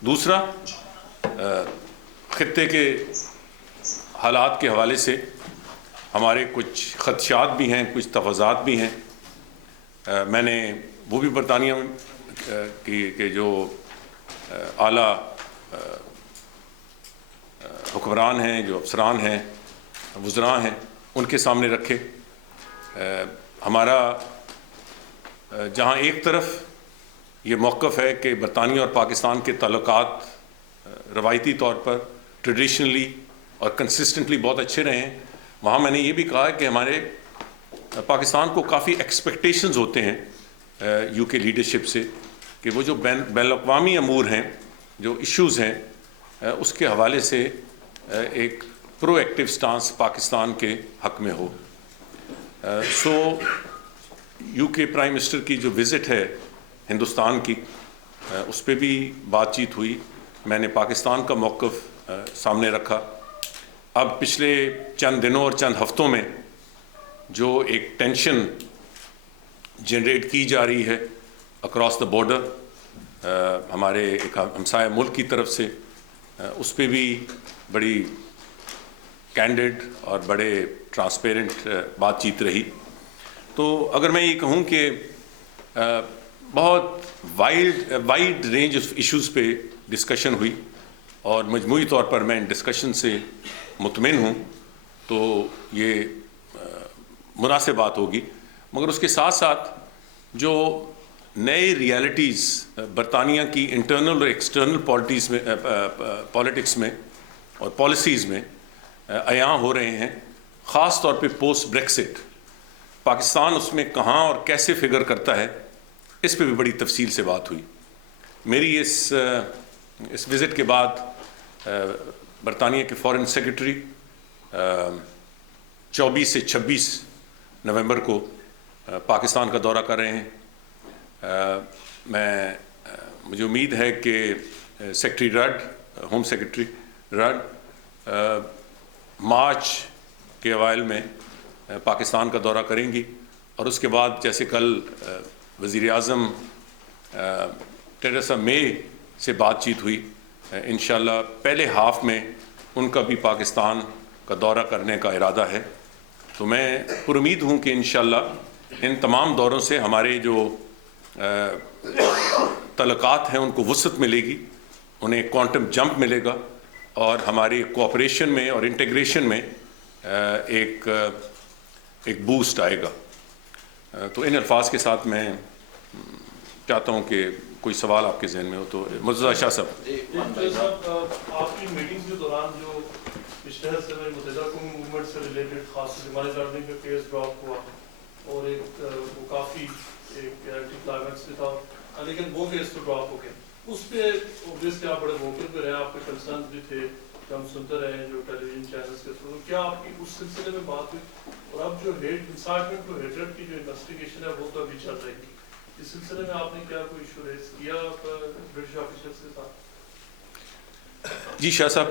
دوسرا خطے کے حالات کے حوالے سے ہمارے کچھ خدشات بھی ہیں، کچھ تفاضات بھی ہیں. میں نے وہ بھی برطانیہ کے جو اعلیٰ حکمران ہیں، جو افسران ہیں، وزراء ہیں، ان کے سامنے رکھے. ہمارا جہاں ایک طرف یہ موقف ہے کہ برطانیہ اور پاکستان کے تعلقات روایتی طور پر ٹریڈیشنلی اور کنسسٹنٹلی بہت اچھے رہے ہیں، وہاں میں نے یہ بھی کہا کہ ہمارے پاکستان کو کافی ایکسپیکٹیشنز ہوتے ہیں یو کے لیڈرشپ سے کہ وہ جو بین الاقوامی امور ہیں، جو ایشوز ہیں، اس کے حوالے سے ایک پرو ایکٹیو سٹانس پاکستان کے حق میں ہو. سو یو کے پرائم منسٹر کی جو وزٹ ہے ہندوستان کی، اس پہ بھی بات چیت ہوئی. میں نے پاکستان کا موقف سامنے رکھا. اب پچھلے چند دنوں اور چند ہفتوں میں جو ایک ٹینشن جنریٹ کی جا رہی ہے اکراس دا بارڈر ہمارے ایک ہمسایہ ملک کی طرف سے، اس پہ بھی بڑی کینڈڈ اور بڑے ٹرانسپیرنٹ بات چیت رہی. تو اگر میں یہ کہوں کہ بہت وائڈ رینج آف ایشوز پہ ڈسکشن ہوئی اور مجموعی طور پر میں ان ڈسکشن سے مطمئن ہوں، تو یہ مناسب بات ہوگی. مگر اس کے ساتھ ساتھ جو نئے ریالٹیز برطانیہ کی انٹرنل اور ایکسٹرنل پالیٹکس میں اور پالیسیز میں عیاں ہو رہے ہیں، خاص طور پہ پوسٹ بریکسٹ پاکستان اس میں کہاں اور کیسے فگر کرتا ہے، اس پہ بھی بڑی تفصیل سے بات ہوئی. میری اس وزٹ کے بعد برطانیہ کے فارن سیکرٹری 24 سے 26 نومبر کو پاکستان کا دورہ کر رہے ہیں. مجھے امید ہے کہ سیکرٹری رڈ، ہوم سیکرٹری رڈ مارچ کے اوائل میں پاکستان کا دورہ کریں گی، اور اس کے بعد جیسے کل وزیر اعظم ٹریسا مے سے بات چیت ہوئی، انشاءاللہ پہلے ہاف میں ان کا بھی پاکستان کا دورہ کرنے کا ارادہ ہے. تو میں پر امید ہوں کہ انشاءاللہ ان تمام دوروں سے ہمارے جو تعلقات ہیں ان کو وسعت ملے گی، انہیں کوانٹم جمپ ملے گا، اور ہماری کوآپریشن میں اور انٹیگریشن میں ایک بوسٹ آئے گا. تو ان الفاظ کے ساتھ میں چاہتا ہوں کہ کوئی سوال آپ کے ذہن میں ہو تو مرتضیٰ شاہ صاحب. صاحب آپ کی میٹنگ کے دوران جو پچھلے ہفتے میں متحدہ قومی موومنٹ سے ریلیٹڈ خاص ہمارے گارڈنگ کا کیس ڈراپ ہوا اور ایک وہ کافی ایک اینٹی کلائمیکس بھی تھا، لیکن وہ کیس تو ڈراپ ہو گیا. اس پہ اوبویسلی آپ بڑے موقع پہ رہے، آپ کے کنسرنز بھی تھے کہ ہم سنتے رہے ہیں جو ٹیلی ویژن چینلز کے تھرو. کیا آپ کی اس سلسلے میں بات ہوئی؟ اور اب جو انسائٹمنٹ ٹو ہیٹریڈ کی جو انویسٹیگیشن ہے وہ تو ابھی چل رہی تھی، اس سلسلے میں آپ نے کیا کوئی ایشو ریز کیا برٹش آفیشلز کے ساتھ؟ جی شاہ صاحب،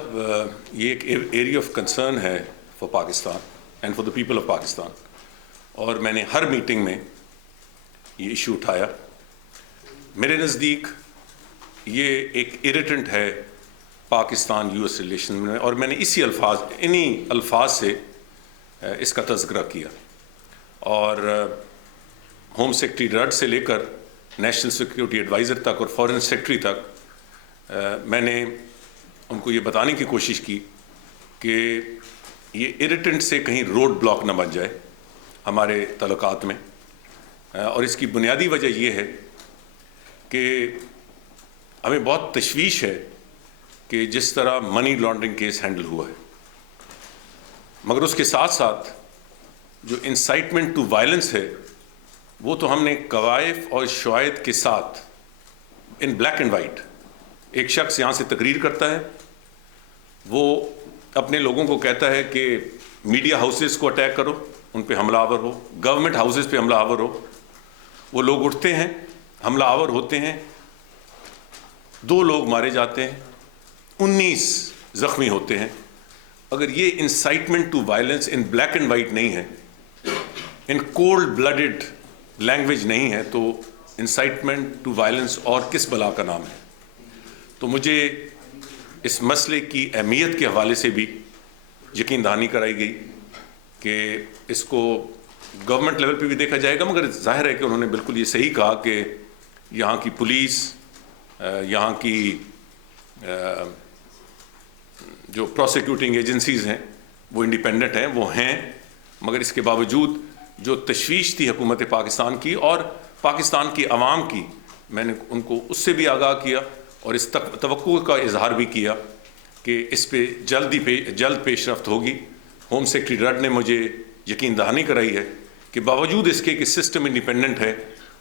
یہ ایک ایریا آف کنسرن ہے for Pakistan and for the people of Pakistan, اور میں نے ہر میٹنگ میں یہ ایشو اٹھایا. میرے نزدیک یہ ایک اریٹنٹ ہے پاکستان یو ایس ریلیشن میں، اور میں نے انہی الفاظ سے اس کا تذکرہ کیا. اور ہوم سیکرٹری رڈ سے لے کر نیشنل سیکورٹی ایڈوائزر تک اور فارن سیکرٹری تک میں نے ان کو یہ بتانے کی کوشش کی کہ یہ اریٹنٹ سے کہیں روڈ بلاک نہ بن جائے ہمارے تعلقات میں. اور اس کی بنیادی وجہ یہ ہے کہ ہمیں بہت تشویش ہے کہ جس طرح منی لانڈرنگ کیس ہینڈل ہوا ہے، مگر اس کے ساتھ ساتھ جو انسائٹمنٹ ٹو وائلنس ہے وہ تو ہم نے قوائف اور شواہد کے ساتھ ان بلیک اینڈ وائٹ، ایک شخص یہاں سے تقریر کرتا ہے، وہ اپنے لوگوں کو کہتا ہے کہ میڈیا ہاؤسز کو اٹیک کرو، ان پہ حملہ آور ہو، گورنمنٹ ہاؤسز پہ حملہ آور ہو. وہ لوگ اٹھتے ہیں، حملہ آور ہوتے ہیں، 2 لوگ مارے جاتے ہیں، 19 زخمی ہوتے ہیں. اگر یہ incitement to violence in black and white نہیں ہے، ان کولڈ بلڈڈ لینگویج نہیں ہے، تو انسائٹمنٹ ٹو وائلنس اور کس بلا کا نام ہے؟ تو مجھے اس مسئلے کی اہمیت کے حوالے سے بھی یقین دہانی کرائی گئی کہ اس کو گورنمنٹ لیول پہ بھی دیکھا جائے گا، مگر ظاہر ہے کہ انہوں نے بالکل یہ صحیح کہا کہ یہاں کی پولیس، یہاں کی جو پروسیکیوٹنگ ایجنسیز ہیں وہ انڈیپینڈنٹ ہیں، وہ ہیں، مگر اس کے باوجود جو تشویش تھی حکومت پاکستان کی اور پاکستان کی عوام کی، میں نے ان کو اس سے بھی آگاہ کیا اور اس توقع کا اظہار بھی کیا کہ اس پہ جلد پیش رفت ہوگی۔ ہوم سیکرٹری رڈ نے مجھے یقین دہانی کرائی ہے کہ باوجود اس کے کہ سسٹم انڈیپینڈنٹ ہے،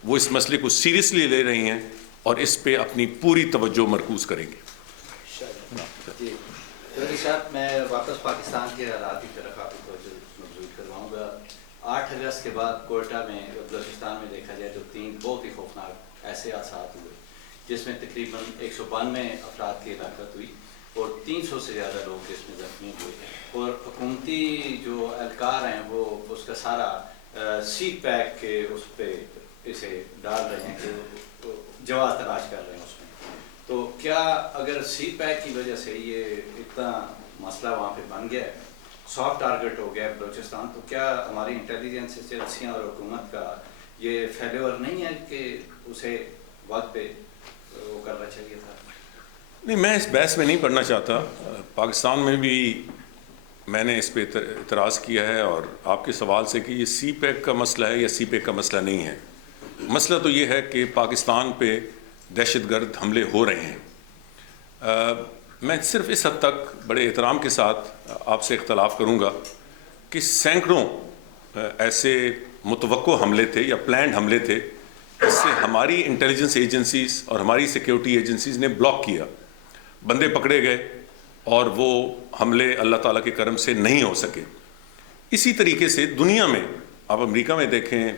وہ اس مسئلے کو سیریسلی لے رہی ہیں اور اس پہ اپنی پوری توجہ مرکوز کریں گے۔ جی چودھری صاحب، میں واپس پاکستان کے حالات کی طرف آپ کو مبذول کرواؤں گا۔ 8 اگست کے بعد کوئٹہ میں، بلوچستان میں دیکھا جائے تو 3 بہت ہی خوفناک ایسے حادثات ہوئے جس میں تقریباً 192 افراد کی ہلاکت ہوئی اور 300 سے زیادہ لوگ جس میں زخمی ہوئے، اور حکومتی جو اہلکار ہیں وہ اس کا سارا سی پیک کے اس پہ اسے ڈال رہے ہیں کہ جواز تلاش کر رہے ہیں اس میں۔ تو کیا اگر سی پیک کی وجہ سے یہ اتنا مسئلہ وہاں پہ بن گیا ہے، سافٹ ٹارگٹ ہو گیا بلوچستان، تو کیا ہماری انٹیلیجنس ایجنسیاں اور حکومت کا یہ فیلیور نہیں ہے کہ اسے وقت پہ وہ کرنا چاہیے تھا؟ نہیں، میں اس بحث میں نہیں پڑھنا چاہتا۔ پاکستان میں بھی میں نے اس پہ اعتراض کیا ہے، اور آپ کے سوال سے کہ یہ سی پیک کا مسئلہ ہے یا سی پیک کا مسئلہ نہیں ہے، مسئلہ تو یہ ہے کہ پاکستان پہ دہشت گرد حملے ہو رہے ہیں۔ میں صرف اس حد تک بڑے احترام کے ساتھ آپ سے اختلاف کروں گا کہ سینکڑوں ایسے متوقع حملے تھے یا پلانڈ حملے تھے، اس سے ہماری انٹیلیجنس ایجنسیز اور ہماری سیکیورٹی ایجنسیز نے بلاک کیا، بندے پکڑے گئے اور وہ حملے اللہ تعالیٰ کے کرم سے نہیں ہو سکے۔ اسی طریقے سے دنیا میں آپ امریکہ میں دیکھیں،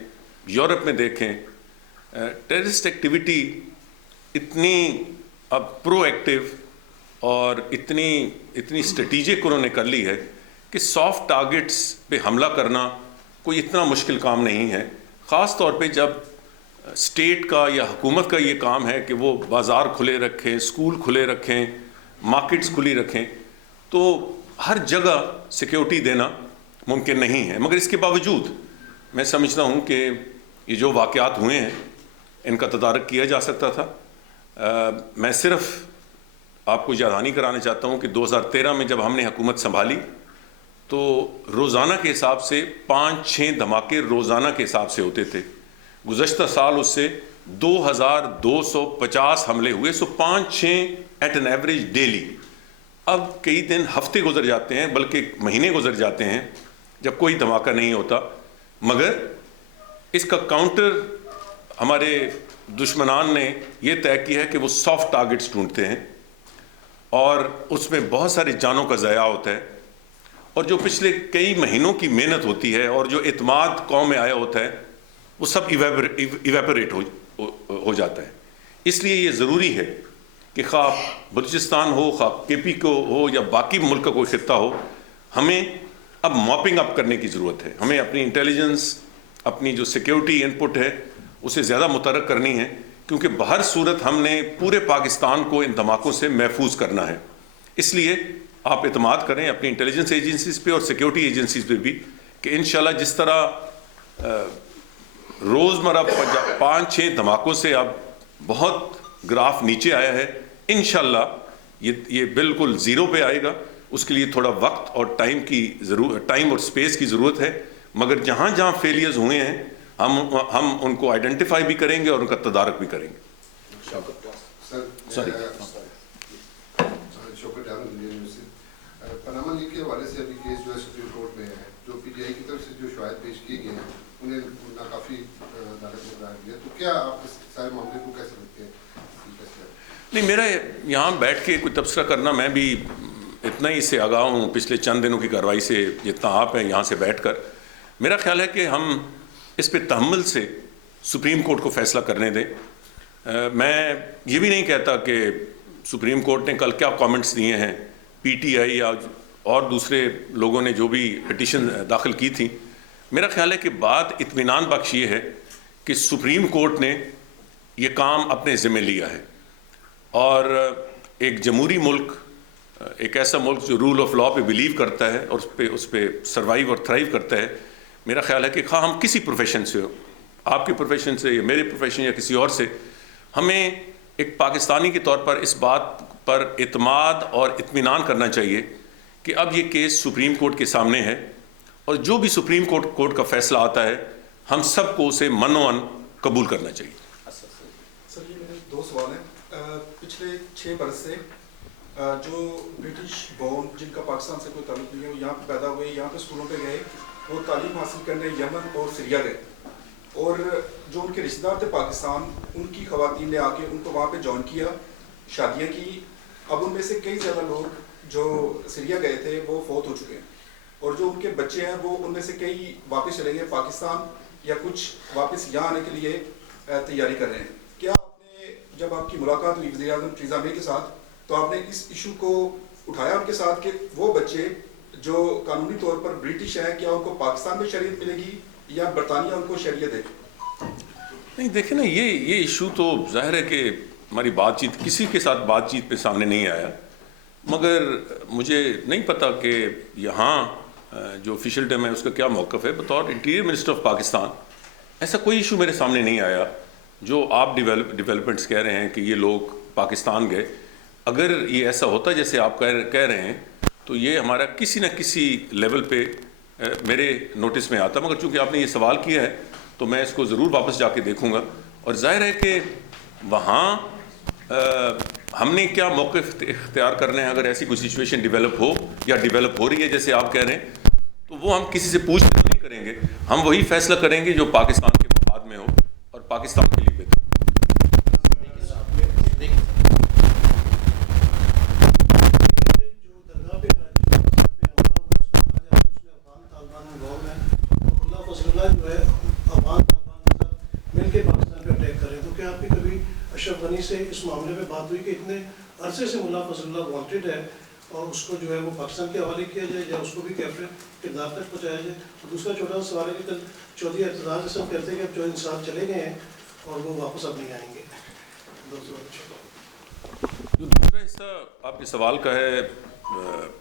یورپ میں دیکھیں، ٹیررسٹ ایکٹیویٹی اتنی اب پرو ایکٹیو اور اتنی اسٹریٹجک انہوں نے کر لی ہے کہ سافٹ ٹارگٹس پہ حملہ کرنا کوئی اتنا مشکل کام نہیں ہے، خاص طور پہ جب اسٹیٹ کا یا حکومت کا یہ کام ہے کہ وہ بازار کھلے رکھیں، اسکول کھلے رکھیں، مارکیٹس کھلی رکھیں، تو ہر جگہ سیکیورٹی دینا ممکن نہیں ہے۔ مگر اس کے باوجود میں سمجھتا ہوں کہ یہ جو واقعات ہوئے ہیں ان کا تدارک کیا جا سکتا تھا۔ میں صرف آپ کو یاد دہانی کرانا چاہتا ہوں کہ 2013 میں جب ہم نے حکومت سنبھالی تو روزانہ کے حساب سے 5-6 دھماکے روزانہ کے حساب سے ہوتے تھے۔ گزشتہ سال اس سے 2250 حملے ہوئے، سو 5-6 ایٹ این ایوریج ڈیلی۔ اب کئی دن، ہفتے گزر جاتے ہیں، بلکہ مہینے گزر جاتے ہیں جب کوئی دھماکہ نہیں ہوتا، مگر اس کا کاؤنٹر ہمارے دشمنان نے یہ طے کیا ہے کہ وہ سافٹ ٹارگٹس ڈھونڈتے ہیں اور اس میں بہت ساری جانوں کا ضیاع ہوتا ہے، اور جو پچھلے کئی مہینوں کی محنت ہوتی ہے اور جو اعتماد قوم میں آیا ہوتا ہے وہ سب ایویپوریٹ ہو جاتا ہے۔ اس لیے یہ ضروری ہے کہ خواہ بلوچستان ہو، خواہ کے پی کو ہو یا باقی ملک کا کوئی خطہ ہو، ہمیں اب ماپنگ اپ کرنے کی ضرورت ہے۔ ہمیں اپنی انٹیلیجنس، اپنی جو سیکیورٹی ان پٹ ہے اسے زیادہ متحرک کرنی ہے، کیونکہ بہر صورت ہم نے پورے پاکستان کو ان دھماکوں سے محفوظ کرنا ہے۔ اس لیے آپ اعتماد کریں اپنی انٹیلیجنس ایجنسیز پہ اور سیکیورٹی ایجنسیز پہ بھی کہ انشاءاللہ جس طرح روزمرہ 5-6 دھماکوں سے اب بہت گراف نیچے آیا ہے، انشاءاللہ یہ بالکل زیرو پہ آئے گا۔ اس کے لیے تھوڑا وقت اور ٹائم اور سپیس کی ضرورت ہے، مگر جہاں جہاں فیلیئرز ہوئے ہیں ہم ان کو آئیڈینٹیفائی بھی کریں گے اور ان کا تدارک بھی کریں گے۔ پاناما لیک کے حوالے سے ابھی کیس جو ہے سپریم کورٹ میں ہے، جو پی ٹی آئی کی طرف سے جو شواہد پیش کیے گئے ہیں انہیں ناکافی عدالت نے قرار دیا، تو کیا آپ اس سارے معاملے کو کیسے رکھتے ہیں؟ نہیں، میرا یہاں بیٹھ کے کوئی تبصرہ کرنا، میں بھی اتنا ہی سے آگاہ ہوں پچھلے چند دنوں کی کارروائی سے جتنا آپ ہیں یہاں سے بیٹھ کر۔ میرا خیال ہے کہ ہم اس پہ تحمل سے سپریم کورٹ کو فیصلہ کرنے دیں۔ میں یہ بھی نہیں کہتا کہ سپریم کورٹ نے کل کیا کامنٹس دیے ہیں، پی ٹی آئی یا اور دوسرے لوگوں نے جو بھی پٹیشن داخل کی تھی، میرا خیال ہے کہ بات اطمینان بخش یہ ہے کہ سپریم کورٹ نے یہ کام اپنے ذمہ لیا ہے، اور ایک جمہوری ملک، ایک ایسا ملک جو رول آف لا پہ بلیو کرتا ہے اور اس پہ سروائیو اور تھرائیو کرتا ہے، میرا خیال ہے کہ خواہ ہم کسی پروفیشن سے ہو، آپ کے پروفیشن سے یا میرے پروفیشن یا کسی اور سے، ہمیں ایک پاکستانی کے طور پر اس بات پر اعتماد اور اطمینان کرنا چاہیے کہ اب یہ کیس سپریم کورٹ کے سامنے ہے، اور جو بھی سپریم کورٹ کا فیصلہ آتا ہے ہم سب کو اسے منوان قبول کرنا چاہیے۔ سر یہ میرے دو سوال ہیں۔ پچھلے 6 برس سے جو برٹش بورن جن کا پاکستان سے کوئی تعلق نہیں ہے، وہ یہاں پہ پیدا ہوئے، یہاں پہ اسکولوں پہ گئے، وہ تعلیم حاصل کرنے یمن اور سیریا گئے، اور جو ان کے رشتہ دار تھے پاکستان، ان کی خواتین نے آ کے ان کو وہاں پہ جوائن کیا، شادیاں کی۔ اب ان میں سے کئی زیادہ لوگ جو سیریا گئے تھے وہ فوت ہو چکے ہیں، اور جو ان کے بچے ہیں وہ ان میں سے کئی واپس چلے گئے پاکستان، یا کچھ واپس یہاں آنے کے لیے تیاری کر رہے ہیں۔ کیا آپ نے، جب آپ کی ملاقات ہوئی وزیر اعظم ٹریزا مے کے ساتھ، تو آپ نے اس ایشو کو اٹھایا ان کے ساتھ کہ وہ بچے جو قانونی طور پر برٹش ہیں، کیا ان کو پاکستان میں شریعت ملے گی یا برطانیہ ان کو شریعت دے گی؟ نہیں دیکھیں نا، یہ ایشو تو ظاہر ہے کہ ہماری بات چیت کسی کے ساتھ بات چیت پہ سامنے نہیں آیا، مگر مجھے نہیں پتہ کہ یہاں جو آفیشیل ٹیم ہے اس کا کیا موقف ہے۔ بطور انٹیریئر منسٹر آف پاکستان ایسا کوئی ایشو میرے سامنے نہیں آیا جو آپ ڈیولپمنٹس کہہ رہے ہیں کہ یہ لوگ پاکستان گئے۔ اگر یہ ایسا ہوتا جیسے آپ کہہ رہے ہیں تو یہ ہمارا کسی نہ کسی لیول پہ میرے نوٹس میں آتا، مگر چونکہ آپ نے یہ سوال کیا ہے تو میں اس کو ضرور واپس جا کے دیکھوں گا، اور ظاہر ہے کہ وہاں ہم نے کیا موقف اختیار کرنے ہیں اگر ایسی کوئی سچویشن ڈیولپ ہو یا ڈیولپ ہو رہی ہے جیسے آپ کہہ رہے ہیں، تو وہ ہم کسی سے پوچھ نہیں کریں گے، ہم وہی فیصلہ کریں گے جو پاکستان کے مفاد میں ہو اور پاکستان کے لیے بہتر۔ اشرف غنی سے اس معاملے میں بات ہوئی کہ اتنے عرصے سے ملا فضل اللہ وانٹڈ ہے اور اس کو جو ہے وہ پاکستان کے حوالے کیا جائے یا اس کو بھی کردار تک پہنچایا جائے؟ اور دوسرا چھوٹا سا سوال ہے کہ کل چودھری اعتزاز حسن کہتے ہیں کہ اب جو انسان چلے گئے ہیں اور وہ واپس اب نہیں آئیں گے۔ جو دوسرا حصہ آپ کے سوال کا ہے،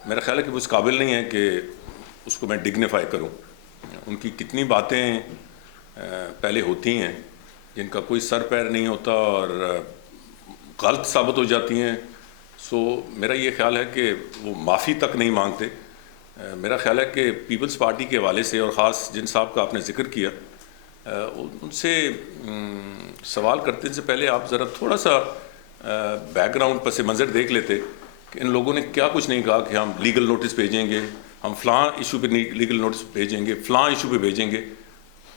میرا خیال ہے کہ وہ اس قابل نہیں ہے کہ اس کو میں ڈگنیفائی کروں۔ ان کی کتنی باتیں پہلے ہوتی ہیں جن کا کوئی سر پیر نہیں ہوتا اور غلط ثابت ہو جاتی ہیں، سو میرا یہ خیال ہے کہ وہ معافی تک نہیں مانگتے۔ میرا خیال ہے کہ پیپلز پارٹی کے حوالے سے، اور خاص جن صاحب کا آپ نے ذکر کیا، ان سے سوال کرتے سے پہلے آپ ذرا تھوڑا سا بیک گراؤنڈ پس منظر دیکھ لیتے کہ ان لوگوں نے کیا کچھ نہیں کہا کہ ہم لیگل نوٹس بھیجیں گے، ہم فلاں ایشو پہ لیگل نوٹس بھیجیں گے، فلاں ایشو پہ بھیجیں گے۔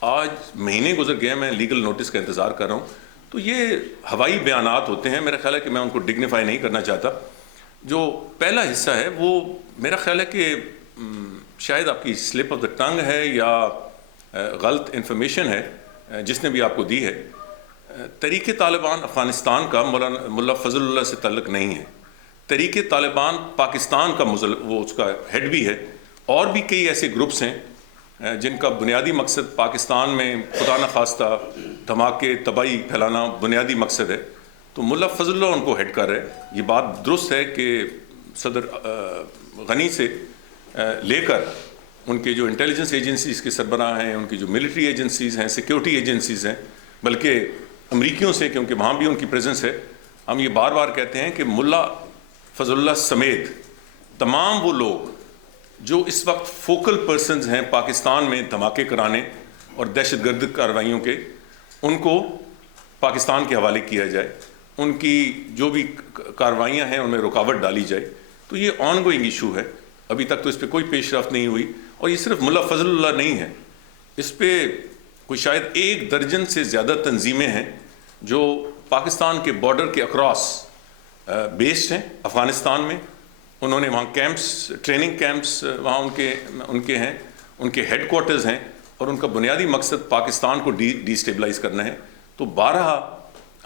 آج مہینے گزر گئے میں لیگل نوٹس کا انتظار کر رہا ہوں، تو یہ ہوائی بیانات ہوتے ہیں۔ میرا خیال ہے کہ میں ان کو ڈگنیفائی نہیں کرنا چاہتا۔ جو پہلا حصہ ہے وہ میرا خیال ہے کہ شاید آپ کی سلپ آف دا ٹنگ ہے یا غلط انفارمیشن ہے جس نے بھی آپ کو دی ہے۔ تحریک طالبان افغانستان کا ملا فضل اللہ سے تعلق نہیں ہے۔ تحریک طالبان پاکستان کا وہ اس کا ہیڈ بھی ہے، اور بھی کئی ایسے گروپس ہیں جن کا بنیادی مقصد پاکستان میں خدا نخواستہ دھماکے تباہی پھیلانا بنیادی مقصد ہے۔ تو ملا فضل اللہ ان کو ہیڈ کر رہے ہیں۔ یہ بات درست ہے کہ صدر غنی سے لے کر ان کے جو انٹیلیجنس ایجنسیز کے سربراہ ہیں، ان کی جو ملٹری ایجنسیز ہیں، سیکیورٹی ایجنسیز ہیں، بلکہ امریکیوں سے، کیونکہ وہاں بھی ان کی پریزنس ہے، ہم یہ بار بار کہتے ہیں کہ ملا فضل اللہ سمیت تمام وہ لوگ جو اس وقت فوکل پرسنز ہیں پاکستان میں دھماکے کرانے اور دہشت گرد کارروائیوں کے، ان کو پاکستان کے حوالے کیا جائے، ان کی جو بھی کارروائیاں ہیں ان میں رکاوٹ ڈالی جائے۔ تو یہ آن گوئنگ ایشو ہے، ابھی تک تو اس پہ کوئی پیش رفت نہیں ہوئی، اور یہ صرف ملا فضل اللہ نہیں ہے، اس پہ کوئی شاید 1 درجن سے زیادہ تنظیمیں ہیں جو پاکستان کے بارڈر کے اکراس بیسڈ ہیں افغانستان میں۔ انہوں نے وہاں کیمپس، ٹریننگ کیمپس وہاں ان کے ہیں، ان کے ہیڈ کوارٹرز ہیں، اور ان کا بنیادی مقصد پاکستان کو ڈی اسٹیبلائز کرنا ہے۔ تو بارہا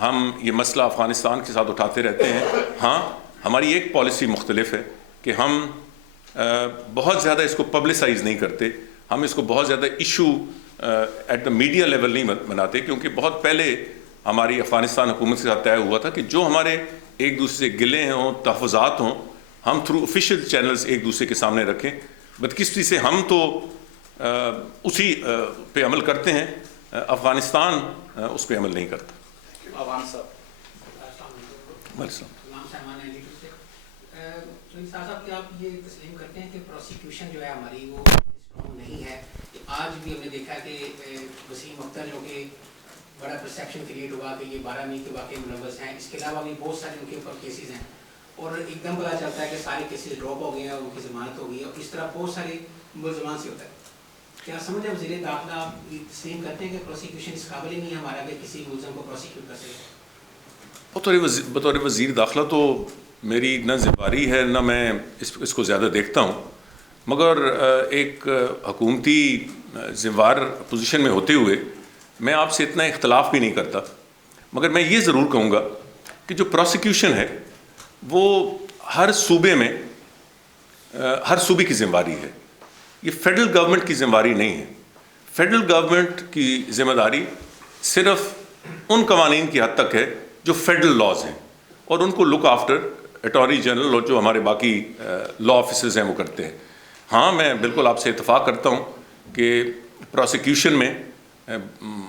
ہم یہ مسئلہ افغانستان کے ساتھ اٹھاتے رہتے ہیں۔ ہاں، ہماری ایک پالیسی مختلف ہے کہ ہم بہت زیادہ اس کو پبلسائز نہیں کرتے، ہم اس کو بہت زیادہ issue at the media level نہیں بناتے، کیونکہ بہت پہلے ہماری افغانستان حکومت کے ساتھ طے ہوا تھا کہ جو ہمارے ایک دوسرے سے گلے ہوں, تحفظات ہوں, ہم تھرو آفیشیل چینلز ایک دوسرے کے سامنے رکھیں. بدقسمتی سے ہم تو اسی پہ عمل کرتے ہیں, افغانستان اس پہ عمل نہیں کرتا. صاحب کیا آپ یہ تسلیم کرتے ہیں کہ پروسیکیوشن جو ہے ہماری وہ اسٹرانگ نہیں ہے؟ کہ آج بھی ہم نے دیکھا کہ وسیم اختر جو کہ بڑا پرسیپشن کریٹ ہوا کہ یہ 12 مئی کے واقعے ملوث ہیں, اس کے علاوہ بھی بہت سارے ان کے اوپر کیسز ہیں, اور ایک دم پتہ چلتا ہے کہ سارے کیسز ڈراپ ہو گئے ہیں اور ان کی ضمانت ہو گئی ہے, اور اس طرح بہت سارے ملزمان سے ہوتا ہے. کیا سمجھ ہے وزیر داخلہ آپ یہ تسلیم کرتے ہیں کہ پروسیکیوشن اس قابل ہی نہیں ہے ہمارا کہ کسی ملزم کو پروسیکیوٹ کر سکے؟ بطور وزیر داخلہ تو میری نہ ذمہ داری ہے نہ میں اس کو زیادہ دیکھتا ہوں, مگر ایک حکومتی ذمہ دار پوزیشن میں ہوتے ہوئے میں آپ سے اتنا اختلاف بھی نہیں کرتا. مگر میں یہ ضرور کہوں گا کہ جو پروسیکیوشن ہے وہ ہر صوبے کی ذمہ داری ہے, یہ فیڈرل گورنمنٹ کی ذمہ داری نہیں ہے. فیڈرل گورنمنٹ کی ذمہ داری صرف ان قوانین کی حد تک ہے جو فیڈرل لاز ہیں, اور ان کو لک آفٹر اٹارنی جنرل اور جو ہمارے باقی لا آفیسرز ہیں وہ کرتے ہیں. ہاں میں بالکل آپ سے اتفاق کرتا ہوں کہ پروسیکیوشن میں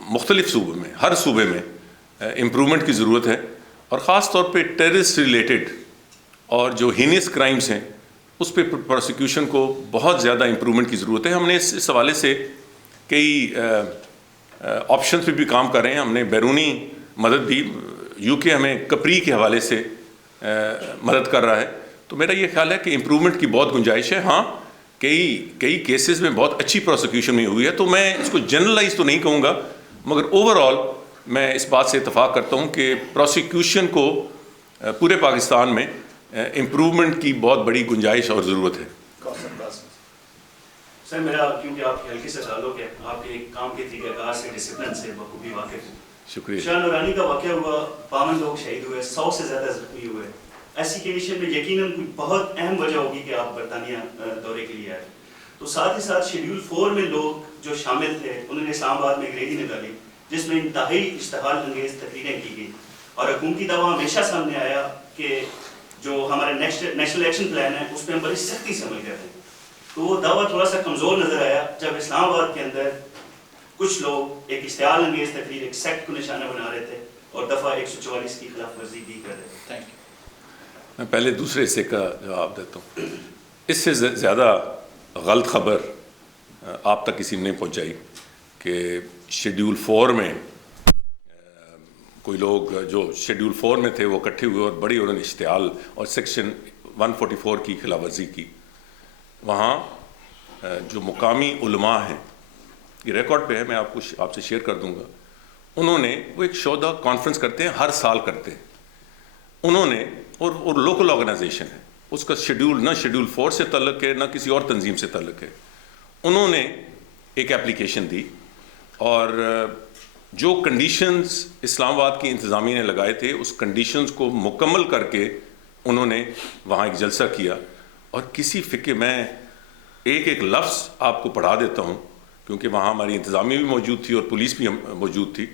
مختلف صوبوں میں, ہر صوبے میں امپرومنٹ کی ضرورت ہے, اور خاص طور پہ ٹیررسٹ ریلیٹڈ اور جو ہینیس کرائمز ہیں اس پہ پروسیکیوشن کو بہت زیادہ امپرومنٹ کی ضرورت ہے. ہم نے اس حوالے سے کئی آپشنز پہ بھی کام کر رہے ہیں. ہم نے بیرونی مدد بھی, یو کے ہمیں کپری کے حوالے سے مدد کر رہا ہے, تو میرا یہ خیال ہے کہ امپرومنٹ کی بہت گنجائش ہے. ہاں کئی کیسز میں بہت اچھی پروسیکیوشن میں ہوئی ہے, تو میں اس کو جنرلائز تو نہیں کہوں گا, مگر اوور آل میں اس بات سے اتفاق کرتا ہوں کہ پروسیکیوشن کو پورے پاکستان میں امپرومنٹ کی بہت بڑی گنجائش اور ضرورت ہے. سر میرا کیونکہ آپ کے حلقے سے تعلق ہے, آپ کے کام کے طریقہ کار سے, ڈسپلن سے بخوبی واقف ہیں. شکریہ. شاہ نورانی کا واقعہ ہوا, 52 لوگ شہید ہوئے, 100 سے زیادہ زخمی ہوئے. ایسی کنڈیشن میں یقیناً کوئی بہت اہم وجہ ہوگی کہ آپ برطانیہ دورے کے لیے آئے. تو ساتھ ہی ساتھ شیڈیول 4 میں لوگ جو شامل تھے انہوں نے اسلام آباد میں ایک ریلی نکالی جس میں انتہائی اشتعال انگیز تقریریں کی گئی, اور حکومتی دعویٰ ہمیشہ سامنے آیا کہ جو ہمارے نیشنل ایکشن پلان ہے اس پہ ہم بڑی سختی سے عمل کرتے ہیں. تو وہ دعویٰ تھوڑا سا کمزور نظر آیا جب اسلام آباد کے اندر کچھ لوگ ایک اشتعال انگیز تقریر, ایک سیکٹ کو نشانہ بنا رہے تھے اور دفعہ 144 کی خلاف ورزی بھی کر رہے تھے. Thank you. میں پہلے دوسرے حصے کا جواب دیتا ہوں. اس سے زیادہ غلط خبر آپ تک کسی نے نہیں پہنچائی کہ شیڈیول 4 میں کوئی لوگ جو شیڈیول 4 میں تھے وہ اکٹھے ہوئے اور بڑی انہوں نے اشتعال اور سیکشن 144 کی خلاف ورزی کی. وہاں جو مقامی علماء ہیں, یہ ریکارڈ پہ ہے, میں آپ سے شیئر کر دوں گا, انہوں نے وہ ایک شودا کانفرنس کرتے ہیں, ہر سال کرتے ہیں, انہوں نے اور لوکل آرگنائزیشن ہے, اس کا شیڈیول نہ شیڈیول 4 سے تعلق ہے نہ کسی اور تنظیم سے تعلق ہے. انہوں نے ایک اپلیکیشن دی اور جو کنڈیشنز اسلام آباد کی انتظامیہ نے لگائے تھے اس کنڈیشنز کو مکمل کر کے انہوں نے وہاں ایک جلسہ کیا. اور کسی فکر میں ایک لفظ آپ کو پڑھا دیتا ہوں کیونکہ وہاں ہماری انتظامیہ بھی موجود تھی اور پولیس بھی موجود تھی,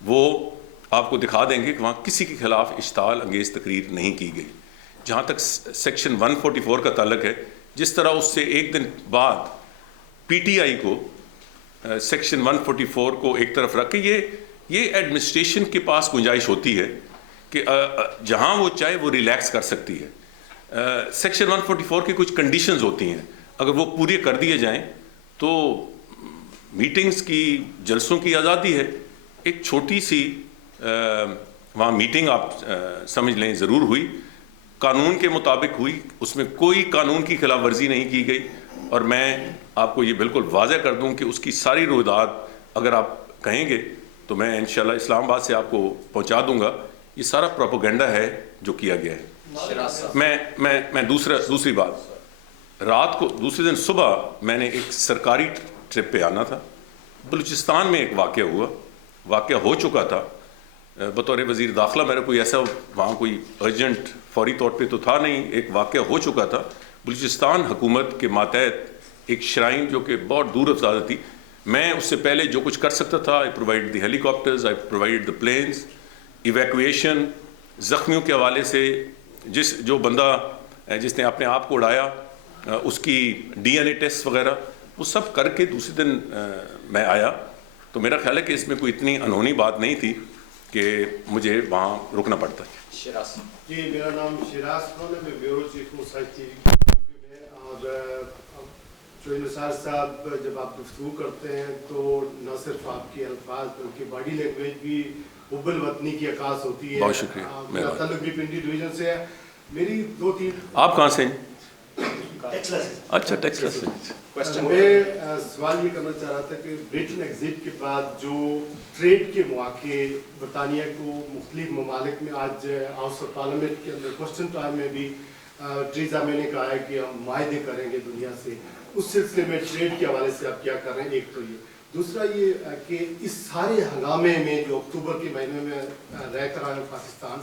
وہ آپ کو دکھا دیں گے کہ وہاں کسی کے خلاف اشتعال انگیز تقریر نہیں کی گئی. جہاں تک سیکشن 144 کا تعلق ہے, جس طرح اس سے ایک دن بعد پی ٹی آئی کو سیکشن 144 کو ایک طرف رکھ کے یہ ایڈمنسٹریشن کے پاس گنجائش ہوتی ہے کہ جہاں وہ چاہے وہ ریلیکس کر سکتی ہے. سیکشن 144 کی کچھ کنڈیشنز ہوتی ہیں, اگر وہ پورے کر دیے جائیں تو میٹنگز کی, جلسوں کی آزادی ہے. ایک چھوٹی سی وہاں میٹنگ آپ سمجھ لیں ضرور ہوئی, قانون کے مطابق ہوئی, اس میں کوئی قانون کی خلاف ورزی نہیں کی گئی. اور میں آپ کو یہ بالکل واضح کر دوں کہ اس کی ساری رویداد اگر آپ کہیں گے تو میں انشاءاللہ اسلام آباد سے آپ کو پہنچا دوں گا. یہ سارا پروپیگنڈا ہے جو کیا گیا ہے. میں دوسری بات, رات کو دوسرے دن صبح میں نے ایک سرکاری ٹرپ پہ آنا تھا. بلوچستان میں ایک واقعہ ہو چکا تھا. بطور وزیر داخلہ میرا کوئی ایسا وہاں کوئی ارجنٹ فوری طور پہ تو تھا نہیں, ایک واقعہ ہو چکا تھا. بلوچستان حکومت کے ماتحت ایک شرائن جو کہ بہت دور افزادہ تھی, میں اس سے پہلے جو کچھ کر سکتا تھا, I provide the Halley copters, I provide the planes, evacuation, زخمیوں کے حوالے سے جو بندہ جس نے اپنے آپ کو اڑایا اس کی DNA ٹیسٹ وغیرہ وہ سب کر کے دوسرے دن میں آیا. تو میرا خیال ہے کہ اس میں کوئی اتنی انہونی بات نہیں تھی کہ مجھے وہاں رکنا پڑتا. شیراز جی میرا نام شیراز خان ہے, میں بیورو چیف ہوں سائٹ ٹی وی میں. اور جو نثار صاحب جب آپ گفتگو کرتے ہیں تو نہ صرف آپ کے الفاظ بلکہ باڈی لینگویج بھی حب الوطنی کی عکاس ہوتی ہے. بہت شکریہ. میرا تعلق بھی پنڈی ڈویژن سے ہے. میری 2-3 آپ کہاں سے ہیں؟ ٹیکسلا سے. اچھا ٹیکسلا سے. میں سوال یہ کرنا چاہ رہا تھا کہ برٹن ایگزٹ کے بعد جو ٹریڈ کے مواقع برطانیہ کو مختلف ممالک میں آج ہاؤس آف پارلیمنٹ کے اندر کوشچن ٹائم میں بھی ٹریزا میں نے کہا ہے کہ ہم معاہدے کریں گے دنیا سے, اس سلسلے میں ٹریڈ کے حوالے سے آپ کیا کر رہے ہیں؟ ایک تو یہ. دوسرا یہ کہ اس سارے ہنگامے میں جو اکتوبر کے مہینے میں رہ کر آئے پاکستان,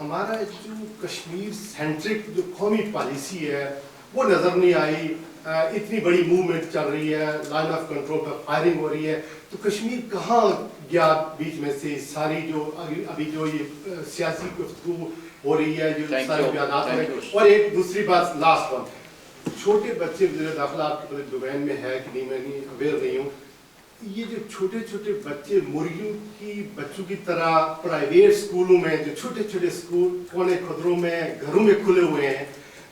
ہمارا جو کشمیر سینٹرک جو قومی پالیسی ہے وہ نظر نہیں آئی. اتنی بڑی موومنٹ چل رہی ہے, لائن آف کنٹرول پر فائرنگ ہو رہی ہے, تو کشمیر کہاں گیا بیچ میں سے؟ ساری جو ابھی جو یہ سیاسی گفتگو ہو رہی ہے جو سارے بیانات میں. اور ایک دوسری بات لاسٹ ون, چھوٹے بچے وزیر داخلہ آپ کے ڈومین میں ہے کہ نہیں میں نہیں اویئر نہیں ہوں, یہ جو چھوٹے چھوٹے بچے مرغیوں کی بچوں کی طرح پرائیویٹ اسکولوں میں جو چھوٹے چھوٹے اسکول کونے خدروں میں گھروں میں کھلے ہوئے ہیں,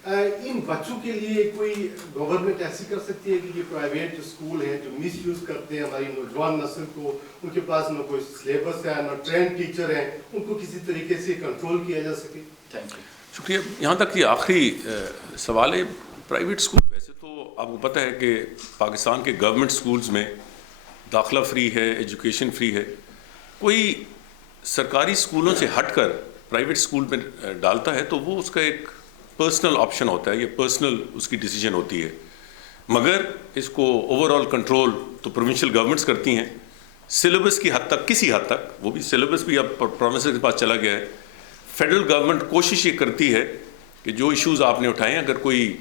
ان بچوں کے لیے کوئی گورنمنٹ ایسی کر سکتی ہے کہ یہ پرائیویٹ جو اسکول ہیں جو مس یوز کرتے ہیں ہماری نوجوان نسل کو, ان کے پاس نہ کوئی سلیبس ہے نہ ٹرینڈ ٹیچر ہیں, ان کو کسی طریقے سے کنٹرول کیا جا سکے؟ شکریہ. یہاں تک یہ آخری سوال ہے. پرائیویٹ اسکول ویسے تو آپ کو پتہ ہے کہ پاکستان کے گورنمنٹ اسکولز میں داخلہ فری ہے, ایجوکیشن فری ہے. کوئی سرکاری اسکولوں سے ہٹ کر پرائیویٹ اسکول میں ڈالتا ہے تو وہ اس کا ایک پرسنل آپشن ہوتا ہے, یہ پرسنل اس کی ڈیسیجن ہوتی ہے. مگر اس کو اوور آل کنٹرول تو پروونشل گورنمنٹس کرتی ہیں. سلیبس کی حد تک, کسی حد تک, وہ بھی سلیبس بھی اب پروونسز کے پاس چلا گیا ہے. فیڈرل گورنمنٹ کوشش یہ کرتی ہے کہ جو ایشوز آپ نے اٹھائے ہیں, اگر کوئی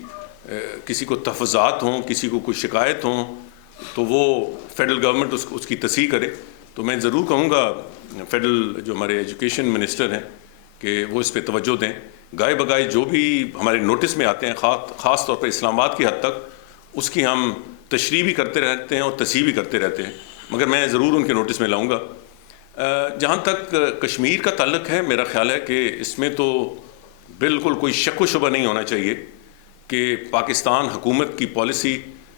کسی کو تحفظات ہوں, کسی کو کوئی شکایت ہوں, تو وہ فیڈرل گورنمنٹ اس کی تصحیح کرے. تو میں ضرور کہوں گا فیڈرل جو ہمارے ایجوکیشن منسٹر ہیں کہ وہ اس پہ توجہ دیں. گائے بگائے جو بھی ہمارے نوٹس میں آتے ہیں, خاص طور پر اسلام آباد کی حد تک, اس کی ہم تشریح بھی کرتے رہتے ہیں اور تصحیح بھی کرتے رہتے ہیں, مگر میں ضرور ان کے نوٹس میں لاؤں گا. جہاں تک کشمیر کا تعلق ہے, میرا خیال ہے کہ اس میں تو بالکل کوئی شک و شبہ نہیں ہونا چاہیے کہ پاکستان حکومت کی پالیسی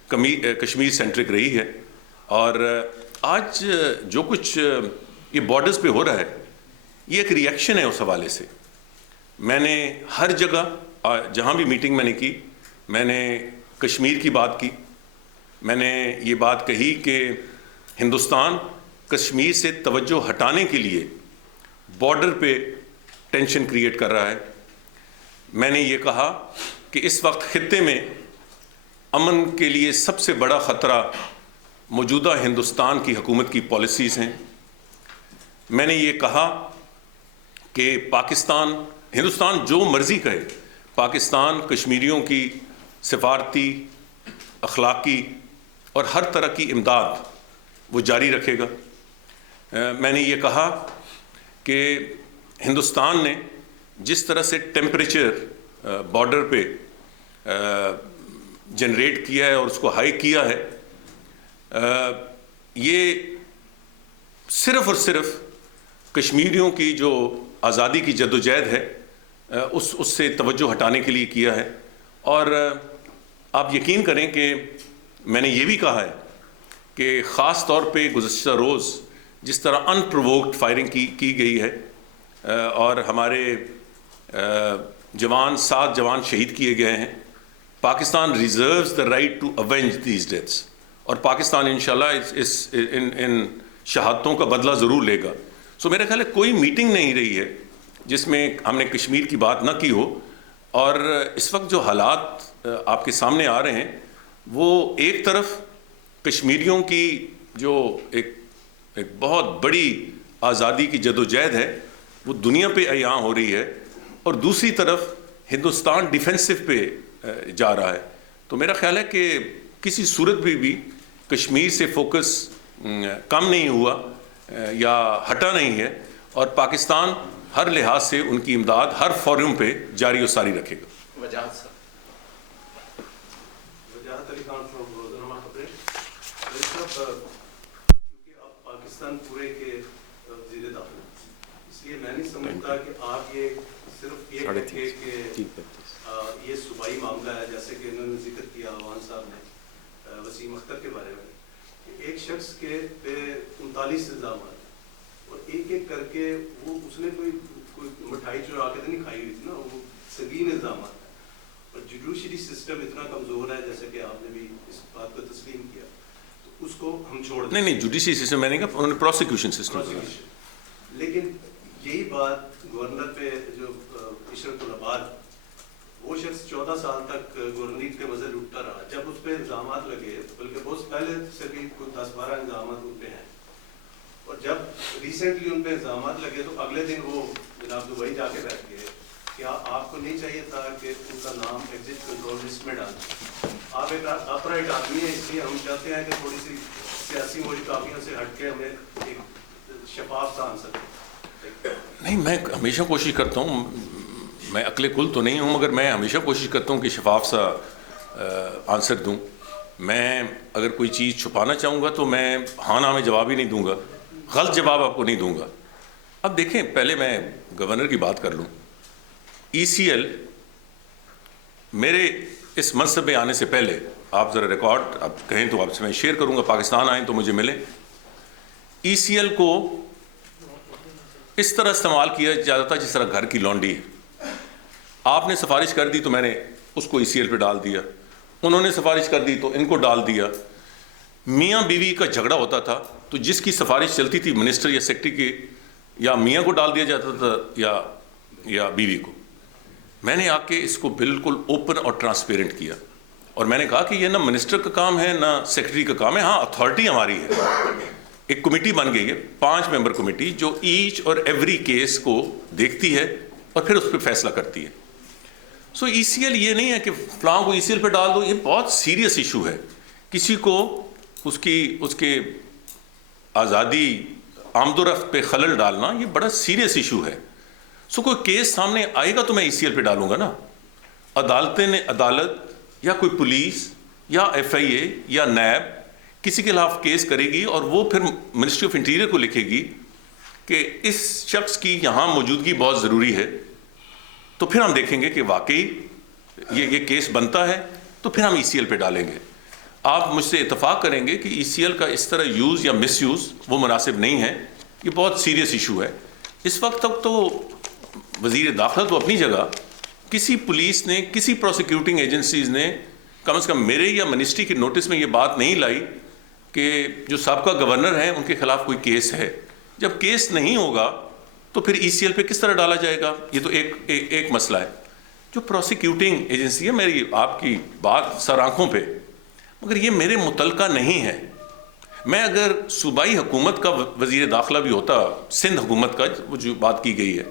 کشمیر سینٹرک رہی ہے. اور آج جو کچھ یہ بارڈرز پہ ہو رہا ہے, یہ ایک ریئیکشن ہے اس حوالے سے. میں نے ہر جگہ جہاں بھی میٹنگ میں نے کی, میں نے کشمیر کی بات کی. میں نے یہ بات کہی کہ ہندوستان کشمیر سے توجہ ہٹانے کے لیے بارڈر پہ ٹینشن کریٹ کر رہا ہے. میں نے یہ کہا کہ اس وقت خطے میں امن کے لیے سب سے بڑا خطرہ موجودہ ہندوستان کی حکومت کی پالیسیز ہیں. میں نے یہ کہا کہ ہندوستان جو مرضی کہے, پاکستان کشمیریوں کی سفارتی, اخلاقی اور ہر طرح کی امداد وہ جاری رکھے گا. میں نے یہ کہا کہ ہندوستان نے جس طرح سے ٹیمپریچر بارڈر پہ جنریٹ کیا ہے اور اس کو ہائی کیا ہے, یہ صرف اور صرف کشمیریوں کی جو آزادی کی جدوجہد ہے اس سے توجہ ہٹانے کے لیے کیا ہے. اور آپ یقین کریں کہ میں نے یہ بھی کہا ہے کہ خاص طور پہ گزشتہ روز جس طرح ان پرووکڈ فائرنگ کی گئی ہے اور ہمارے سات جوان شہید کیے گئے ہیں, Pakistan reserves the right to avenge these deaths. اور پاکستان انشاءاللہ ان شہادتوں کا بدلہ ضرور لے گا. سو میرا خیال ہے کوئی میٹنگ نہیں رہی ہے جس میں ہم نے کشمیر کی بات نہ کی ہو. اور اس وقت جو حالات آپ کے سامنے آ رہے ہیں, وہ ایک طرف کشمیریوں کی جو ایک بہت بڑی آزادی کی جدوجہد ہے وہ دنیا پہ عیاں ہو رہی ہے, اور دوسری طرف ہندوستان ڈیفینسو پہ جا رہا ہے. تو میرا خیال ہے کہ کسی صورت بھی کشمیر سے فوکس کم نہیں ہوا یا ہٹا نہیں ہے, اور پاکستان ہر لحاظ سے ان کی امداد ہر فورم پہ جاری و ساری رکھے گا. وجاہت صاحب. وجاہت علی خان فرام روزنامہ خبریں. کیونکہ آپ پاکستان پورے کے وزیر داخلہ، اس لیے میں نہیں سمجھتا کہ آپ یہ صرف یہ کہے کہ یہ صوبائی معاملہ ہے، جیسے کہ انہوں نے ذکر کیا عوان صاحب نے وسیم اختر کے بارے میں، کہ ایک شخص کے پہ 39 الزامات اور ایک ایک کر کے وہ اس نے کوئی مٹھائی چرا کے تو نہیں کھائی ہوئی تھی نا، وہ سنگین الزامات ہیں. اور جوڈیشری سسٹم اتنا کمزور ہے، جیسے کہ آپ نے بھی اس بات کو تسلیم کیا، تو اس کو ہم چھوڑ دیں. نہیں جوڈیشری سسٹم میں نے کہا، انہوں نے پروسیکیوشن سسٹم کیا. لیکن یہی بات گورنر پہ جو عشرت العباد، وہ شخص 14 سال تک گورنریت کے مزے لٹتا رہا. جب اس پہ الزامات لگے، بلکہ بہت پہلے سے بھی کوئی 10-12 الزامات ان پہ ہیں، اور جب ریسنٹلی ان پہ الزامات لگے تو اگلے دن وہ جناب دبئی جا کے بیٹھ گئے. کیا آپ کو نہیں چاہیے تھا کہ ان کا نام ایگزٹ کنٹرول لسٹ میں ڈالیں؟ آپ ایک اپرائٹ آدمی ہیں، اس لیے ہم چاہتے ہیں کہ تھوڑی سی سیاسی موری کافیوں سے ہٹ کے ہمیں ایک شفاف سا آنسر دیں. نہیں، میں ہمیشہ کوشش کرتا ہوں، میں عقل کل تو نہیں ہوں، مگر میں ہمیشہ کوشش کرتا ہوں کہ شفاف سا آنسر دوں. میں اگر کوئی چیز چھپانا چاہوں گا تو میں ہاں نہ میں جواب ہی نہیں دوں گا، غلط جواب آپ کو نہیں دوں گا. اب دیکھیں، پہلے میں گورنر کی بات کر لوں. ای سی ایل میرے اس منصب میں آنے سے پہلے، آپ ذرا ریکارڈ آپ کہیں تو آپ سے میں شیئر کروں گا، پاکستان آئیں تو مجھے ملے. ای سی ایل کو اس طرح استعمال کیا جاتا تھا جس طرح گھر کی لانڈری ہے. آپ نے سفارش کر دی تو میں نے اس کو ای سی ایل پہ ڈال دیا، انہوں نے سفارش کر دی تو ان کو ڈال دیا. میاں بیوی کا جھگڑا ہوتا تھا تو جس کی سفارش چلتی تھی منسٹر یا سیکرٹری کی، یا میاں کو ڈال دیا جاتا تھا یا بیوی کو. میں نے آ کے اس کو بالکل اوپن اور ٹرانسپیرنٹ کیا، اور میں نے کہا کہ یہ نہ منسٹر کا کام ہے نہ سیکرٹری کا کام ہے. ہاں، اتھارٹی ہماری ہے. ایک کمیٹی بن گئی ہے، 5 ممبر کمیٹی، جو ایچ اور ایوری کیس کو دیکھتی ہے اور پھر اس پہ فیصلہ کرتی ہے. سو ای سی ایل یہ نہیں ہے کہ فلاں کو ای سی ایل پہ ڈال دو. یہ بہت سیریس ایشو ہے. کسی کو اس کے آزادی آمد و رفت پہ خلل ڈالنا یہ بڑا سیریس ایشو ہے. سو کوئی کیس سامنے آئے گا تو میں ای سی ایل پہ ڈالوں گا نا. عدالت یا کوئی پولیس یا ایف آئی اے یا نیب کسی کے خلاف کیس کرے گی اور وہ پھر منسٹری آف انٹیریئر کو لکھے گی کہ اس شخص کی یہاں موجودگی بہت ضروری ہے، تو پھر ہم دیکھیں گے کہ واقعی یہ کیس بنتا ہے تو پھر ہم ای سی ایل پہ ڈالیں گے. آپ مجھ سے اتفاق کریں گے کہ ای سی ایل کا اس طرح یوز یا مس یوز وہ مناسب نہیں ہے. یہ بہت سیریس ایشو ہے. اس وقت تک تو وزیر داخلہ تو اپنی جگہ، کسی پولیس نے، کسی پروسیکیوٹنگ ایجنسیز نے کم از کم میرے یا منسٹری کے نوٹس میں یہ بات نہیں لائی کہ جو سابقہ گورنر ہیں ان کے خلاف کوئی کیس ہے. جب کیس نہیں ہوگا تو پھر ای سی ایل پہ کس طرح ڈالا جائے گا؟ یہ تو ایک مسئلہ ہے. جو پروسیکیوٹنگ ایجنسی ہے، میری آپ کی بات سر آنکھوں پہ، مگر یہ میرے متعلقہ نہیں ہے. میں اگر صوبائی حکومت کا وزیر داخلہ بھی ہوتا، سندھ حکومت کا وہ جو بات کی گئی ہے،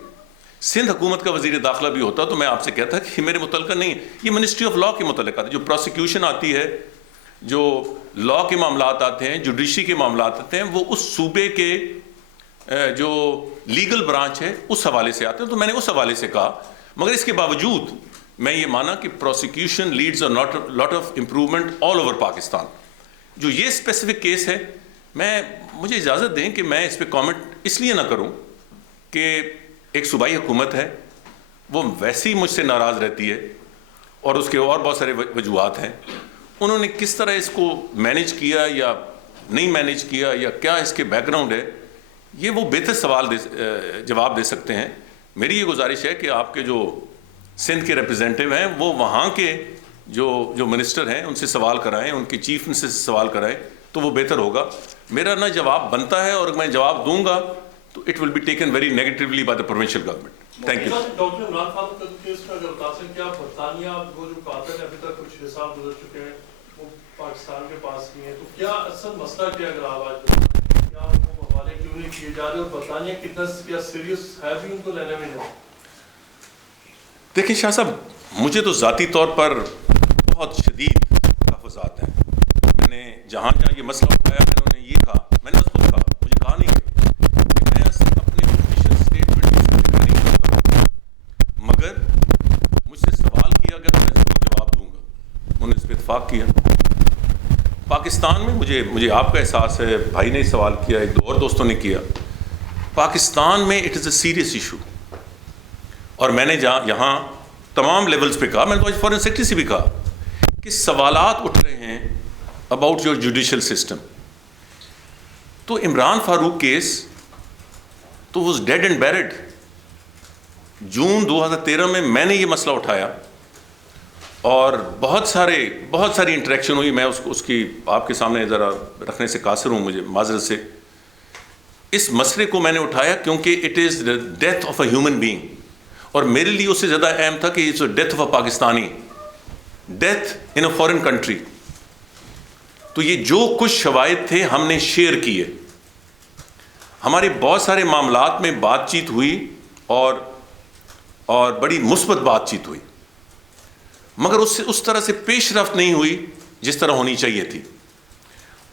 سندھ حکومت کا وزیر داخلہ بھی ہوتا تو میں آپ سے کہتا کہ یہ میرے متعلقہ نہیں ہے. یہ منسٹری آف لاء کے متعلق آتا ہے. جو پروسیکیوشن آتی ہے، جو لاء کے معاملات آتے ہیں، جوڈیشری کے معاملات آتے ہیں، وہ اس صوبے کے جو لیگل برانچ ہے اس حوالے سے آتے ہیں. تو میں نے اس حوالے سے کہا. مگر اس کے باوجود میں یہ مانا کہ prosecution leads a lot of improvement all over Pakistan. جو یہ اسپیسیفک کیس ہے، مجھے اجازت دیں کہ میں اس پہ کامنٹ اس لیے نہ کروں کہ ایک صوبائی حکومت ہے، وہ ویسے ہی مجھ سے ناراض رہتی ہے اور اس کے اور بہت سارے وجوہات ہیں. انہوں نے کس طرح اس کو مینیج کیا یا نہیں مینیج کیا یا کیا اس کے بیک گراؤنڈ ہے، یہ وہ بہتر جواب دے سکتے ہیں. میری یہ گزارش ہے کہ آپ کے جو سندھ کے ریپرزینٹیو ہیں وہ وہاں کے جو منسٹر ہیں ان سے سوال کرائیں، ان کے چیف منسٹر سے سوال کرائیں تو وہ بہتر ہوگا. میرا نہ جواب بنتا ہے، اور میں جواب دوں گا تو it will be taken very negatively by the provincial government. Thank you. Doctor Imran Khan کا کیس میں اگر بتا سکیں، کیا برطانیہ وہ جو قاتل ابھی تک کچھ حساب گزر چکے ہیں وہ پاکستان کے پاس نہیں ہے، تو کیا اصل مسئلہ کیا اگر آواز کیا وہ حوالے کیوں نہیں کیے جا رہے، اور برطانیہ کتنا کیا سیریس ہے بھی ان کو لینے میں نہیں؟ دیکھیں شاہ صاحب، مجھے تو ذاتی طور پر بہت شدید تحفظات ہیں. میں نے جہاں یہ مسئلہ اٹھایا، میں نے یہ کہا، میں نے اس کو کہا، مجھے کہا نہیں کہ میں اپنے آفیشیل اسٹیٹمنٹ اتفاق کیا. پاکستان میں مجھے آپ کا احساس ہے, بھائی نے سوال کیا, ایک دو اور دوستوں نے کیا, پاکستان میں it is a serious issue. اور میں نے یہاں تمام لیولز پہ کہا, میں نے تو فارن سیکرٹری سے بھی کہا کہ سوالات اٹھ رہے ہیں اباؤٹ یور جوڈیشل سسٹم. تو عمران فاروق کیس تو واز ڈیڈ اینڈ بیریڈ. جون 2013 میں نے یہ مسئلہ اٹھایا اور بہت ساری انٹریکشن ہوئی. میں اس کی آپ کے سامنے ذرا رکھنے سے قاصر ہوں, مجھے معذرت سے. اس مسئلے کو میں نے اٹھایا کیونکہ it is the death of a human being, اور میرے لیے اس سے زیادہ اہم تھا کہ it's death of a Pakistani, death in a foreign country. تو یہ جو کچھ شواہد تھے ہم نے شیئر کیے. ہمارے بہت سارے معاملات میں بات چیت ہوئی اور بڑی مثبت بات چیت ہوئی, مگر اس طرح سے پیش رفت نہیں ہوئی جس طرح ہونی چاہیے تھی.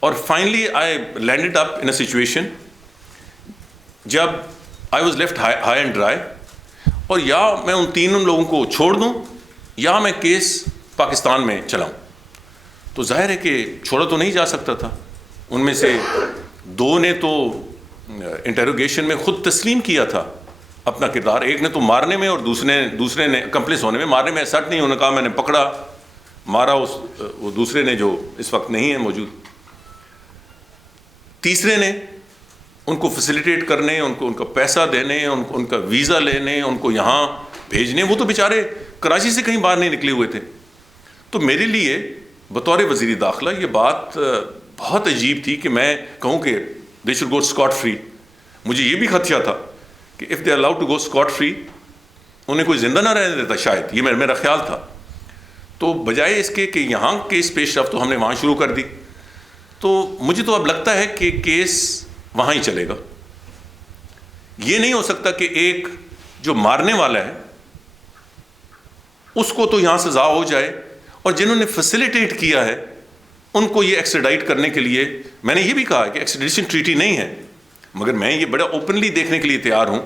اور finally I landed up in a situation جب I was left high and dry, اور یا میں ان تینوں لوگوں کو چھوڑ دوں یا میں کیس پاکستان میں چلاؤں. تو ظاہر ہے کہ چھوڑا تو نہیں جا سکتا تھا. ان میں سے دو نے تو انٹروگیشن میں خود تسلیم کیا تھا اپنا کردار. ایک نے تو مارنے میں اور دوسرے نے کمپلیس ہونے میں. مارنے میں ایسٹ نہیں, انہوں نے کہا میں نے پکڑا مارا وہ دوسرے نے جو اس وقت نہیں ہے موجود. تیسرے نے ان کو فیسیلیٹیٹ کرنے, ان کا پیسہ دینے, ان کا ویزا لینے, ان کو یہاں بھیجنے. وہ تو بیچارے کراچی سے کہیں باہر نہیں نکلے ہوئے تھے. تو میرے لیے بطور وزیر داخلہ یہ بات بہت عجیب تھی کہ میں کہوں کہ they should go scot free. مجھے یہ بھی خدشہ تھا کہ if they are allowed to go scot free, انہیں کوئی زندہ نہ رہنے دیتا شاید, یہ میرا خیال تھا. تو بجائے اس کے کہ یہاں کیس پیش رفت تو ہم نے وہاں شروع کر دی. تو مجھے تو اب لگتا ہے کہ کیس وہاں ہی چلے گا. یہ نہیں ہو سکتا کہ ایک جو مارنے والا ہے اس کو تو یہاں سزا ہو جائے, اور جنہوں نے فیسیلیٹیٹ کیا ہے ان کو یہ ایکسٹریڈائٹ کرنے کے لیے. میں نے یہ بھی کہا کہ ایکسٹریڈیشن ٹریٹی نہیں ہے, مگر میں یہ بڑا اوپنلی دیکھنے کے لیے تیار ہوں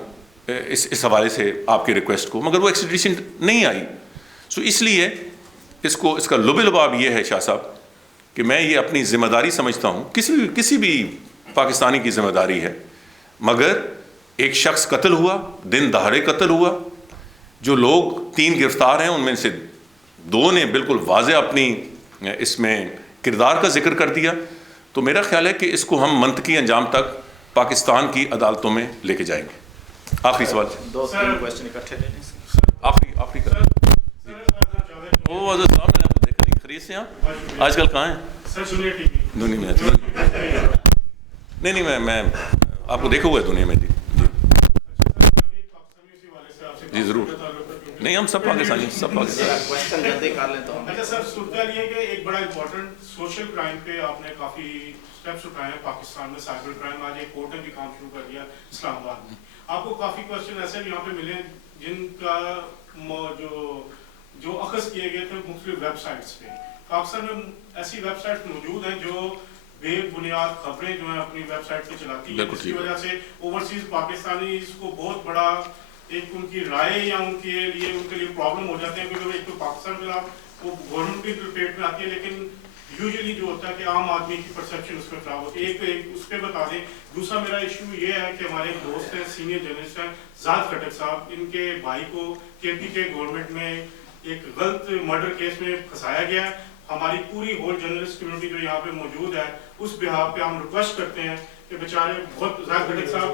اس حوالے سے آپ کی ریکویسٹ کو, مگر وہ ایکسٹریڈیشن نہیں آئی. سو اس لیے اس کا لب لباب یہ ہے شاہ صاحب کہ میں یہ اپنی ذمہ داری سمجھتا ہوں, کسی بھی پاکستانی کی ذمہ داری ہے. مگر ایک شخص قتل ہوا, دن دہاڑے قتل ہوا. جو لوگ 3 گرفتار ہیں ان میں سے 2 نے بالکل واضح اپنی اس میں کردار کا ذکر کر دیا. تو میرا خیال ہے کہ اس کو ہم منطقی انجام تک پاکستان کی عدالتوں میں لے کے جائیں گے. آخری سوال, آخری وہ صاحب میں نے آپ کو دیکھا نہیں, خرید سے آپ آج کل کہاں ہیں؟ دنیا میں نہیں میں آپ کو دیکھا ہوا ہے دنیا میں. جی ضرور, نہیں ہم سب پاکستانی ہیں, سب پاکستانی. اچھا سر, صورتحال یہ کہ ایک بڑا امپورٹنٹ سوشل کرائم پہ آپ نے کافی اسٹیپس اٹھائے ہیں پاکستان میں. سائبر کرائم آج ایک کورٹ نے بھی کام شروع کر دیا اسلام آباد میں. آپ کو کافی کوشچن ایسے بھی یہاں پہ ملے جن کا جو اخذ کیے گئے تھے مختلف ویب سائٹس پہ. پاکستان میں ایسی ویب سائٹس موجود ہیں جو بے بنیاد خبریں جو ہیں اپنی ویب سائٹ پہ چلاتی ہیں, جس کی وجہ سے اوورسیز پاکستانی اس کو بہت بڑا ایک ان کی رائے یا ان کے لیے پرابلم ہو جاتے ہیں, کیونکہ ایک تو پاکستان کے خلاف وہ گورنمنٹ کی پیٹ میں آتی ہے, لیکن یوزلی جو ہوتا ہے کہ عام آدمی کی پرسیپشن اس میں خراب ہوتی ہے. ایک اس پہ بتا دیں. دوسرا میرا ایشو یہ ہے کہ ہمارے ایک دوست ہیں, سینئر جرنلسٹ ہیں زاد کھٹک صاحب, ان کے بھائی کو KPK گورنمنٹ میں ایک غلط مرڈر کیس میں پھنسایا گیا ہے. ہماری پوری ہول جرنلسٹ کمیونٹی جو یہاں پہ موجود ہے اس بحاف پہ ہم ریکویسٹ کرتے ہیں کہ بیچارے بہت زاد کھٹک صاحب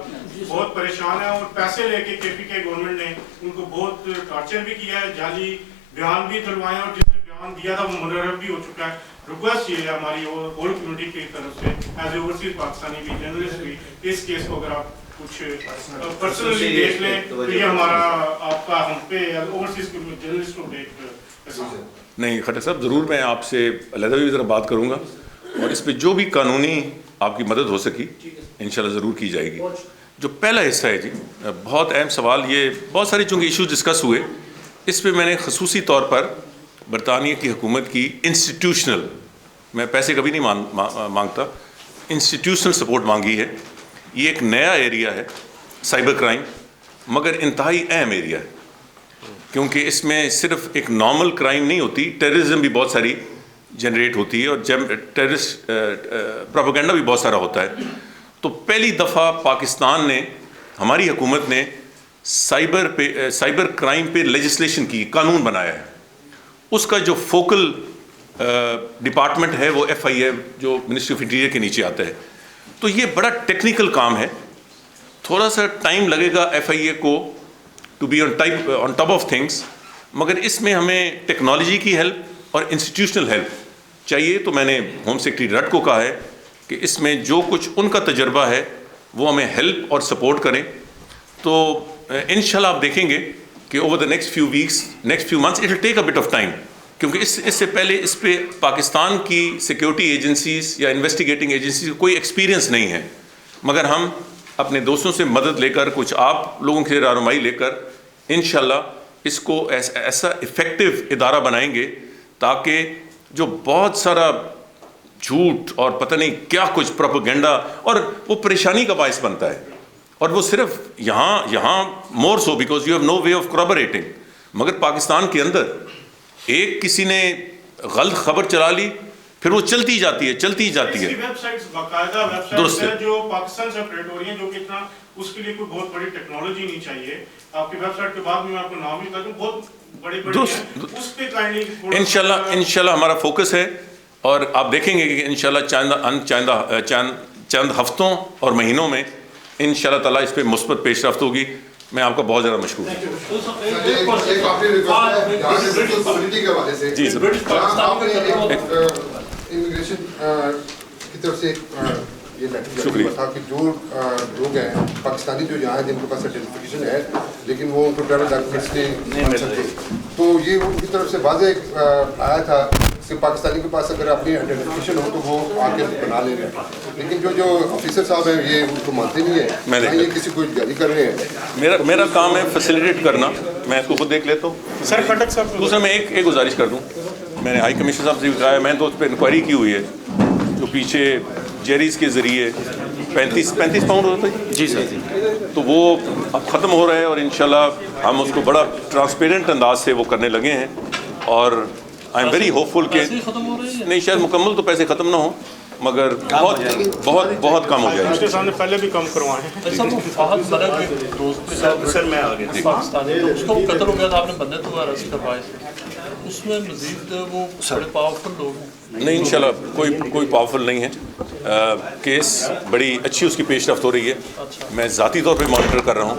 بہت پریشان ہیں, اور پیسے لے کے KPK گورنمنٹ نے ان کو بہت ٹارچر بھی کیا ہے, جعلی بیان بھی دلوائے, اور جس نے بیان دیا تھا وہ منرب بھی ہو چکا ہے. ریکویسٹ یہ ہے ہماری ہول کمیونٹی کی طرف سے ایز اے اوورسیز پاکستانی بھی جرنلسٹ بھی, اس کیس کو اگر آپ کچھ پرسنلی دیکھ لیں تو یہ ہمارا آپ کا ہم پہ اوورسیز جرنلسٹ کو نہیں. کھٹک صاحب ضرور میں آپ سے علیحدہ بھی ذرا بات کروں گا, اور اس پہ جو بھی قانونی آپ کی مدد ہو سکی انشاءاللہ ضرور کی جائے گی. جو پہلا حصہ ہے جی, بہت اہم سوال, یہ بہت سارے چونکہ ایشوز ڈسکس ہوئے, اس پہ میں نے خصوصی طور پر برطانیہ کی حکومت کی انسٹیٹیوشنل, میں پیسے کبھی نہیں مانگتا, انسٹیٹیوشنل سپورٹ مانگی ہے. یہ ایک نیا ایریا ہے سائبر کرائم, مگر انتہائی اہم ایریا ہے, کیونکہ اس میں صرف ایک نارمل کرائم نہیں ہوتی, ٹیررزم بھی بہت ساری جنریٹ ہوتی ہے اور ٹیررسٹ پروپیگنڈا بھی بہت سارا ہوتا ہے. تو پہلی دفعہ پاکستان نے, ہماری حکومت نے سائبر کرائم پہ لیجسلیشن کی, قانون بنایا ہے. اس کا جو فوکل ڈپارٹمنٹ ہے وہ FIA جو منسٹری آف انٹیریئر کے نیچے آتا ہے. تو یہ بڑا ٹیکنیکل کام ہے, تھوڑا سا ٹائم لگے گا FIA کو to be on top of things, مگر اس میں ہمیں ٹیکنالوجی کی ہیلپ اور انسٹیٹیوشنل ہیلپ چاہیے. تو میں نے ہوم سیکرٹری رٹ کو کہا ہے کہ اس میں جو کچھ ان کا تجربہ ہے وہ ہمیں ہیلپ اور سپورٹ کریں. تو انشاءاللہ آپ دیکھیں گے کہ over the next few weeks, next few months, it will take a but of time, کیونکہ اس سے پہلے اس پہ پاکستان کی سیکیورٹی ایجنسیز یا انویسٹیگیٹنگ ایجنسیز کو کوئی ایکسپیرینس نہیں ہے. مگر ہم اپنے دوستوں سے مدد لے کر, کچھ آپ لوگوں کی رہنمائی لے کر انشاءاللہ اس کو ایسا افیکٹو ادارہ بنائیں گے تاکہ جو بہت سارا جھوٹ اور پتہ نہیں کیا کچھ پروپیگنڈا, اور وہ پریشانی کا باعث بنتا ہے, اور وہ صرف یہاں more so because you have no way of corroborating. مگر پاکستان کے اندر ایک کسی نے غلط خبر چلا لی, پھر وہ چلتی جاتی ہے. ویب سائٹس باقاعدہ ویب سائٹس ہیں جو پاکستان سے آپریٹ ہو رہی ہیں, جو کہ اتنا اس کے لیے کوئی بہت بڑی ٹیکنالوجی نہیں چاہیے. آپ کی ویب سائٹ کے بعد میں آپ کو نام بھی بتا دوں, بہت بڑی ہیں, اس پہ کائنڈلی انشاءاللہ ہمارا فوکس ہے. اور آپ دیکھیں گے کہ انشاءاللہ چند ہفتوں اور مہینوں میں انشاءاللہ تعالیٰ اس پہ مثبت پیش رفت ہوگی. میں آپ کا بہت زیادہ مشکور ہوں. جی سر. امیگریشن کی طرف سے یہ شکریہ تھا کہ جو لوگ ہیں پاکستانی جو یہاں ہیں جن کے پاس سرٹیفکیشن ہے لیکن وہ ان کو ٹریول ڈاکومنٹس نہیں مل سکتے, تو یہ ان کی طرف سے واضح آیا تھا کہ پاکستانی کے پاس اگر اپنی آئیڈینٹیفکیشن ہو تو وہ آ کے بنا لے رہے ہیں, لیکن جو آفیسر صاحب ہیں یہ ان کو مانتے نہیں ہیں, یہ کسی کو جاری کر رہے ہیں. میرا کام ہے فیسیلیٹیٹ کرنا, میں اس کو خود دیکھ لیتا ہوں. سر خٹک صاحب دوسرا میں ایک گزارش کر دوں, میں نے ہائی کمشنر صاحب سے بھی کہا ہے, میں تو اس پہ انکوائری کی ہوئی ہے. جو پیچھے جیریز کے ذریعے 35 پاؤنڈ ہوتا ہے جی سر, تو وہ اب ختم ہو رہا ہے, اور انشاءاللہ ہم اس کو بڑا ٹرانسپیرنٹ انداز سے وہ کرنے لگے ہیں. اور آئی ایم ویری ہوپ فل کہ نہیں شاید مکمل تو پیسے ختم نہ ہوں, مگر بہت کم ہو جائے. اس کے سامنے پہلے بھی کم کروائے ہیں. سر میں آگے اس کو قتل ہو گیا تھا, آپ نے بندے تو ارسٹ کروائے تھے, اس میں مزید وہ بڑے پاورفل لوگ ہیں. نہیں انشاءاللہ کوئی پاورفل نہیں ہے. کیس بڑی اچھی اس کی پیش رفت ہو رہی ہے. میں ذاتی طور پہ مانیٹر کر رہا ہوں,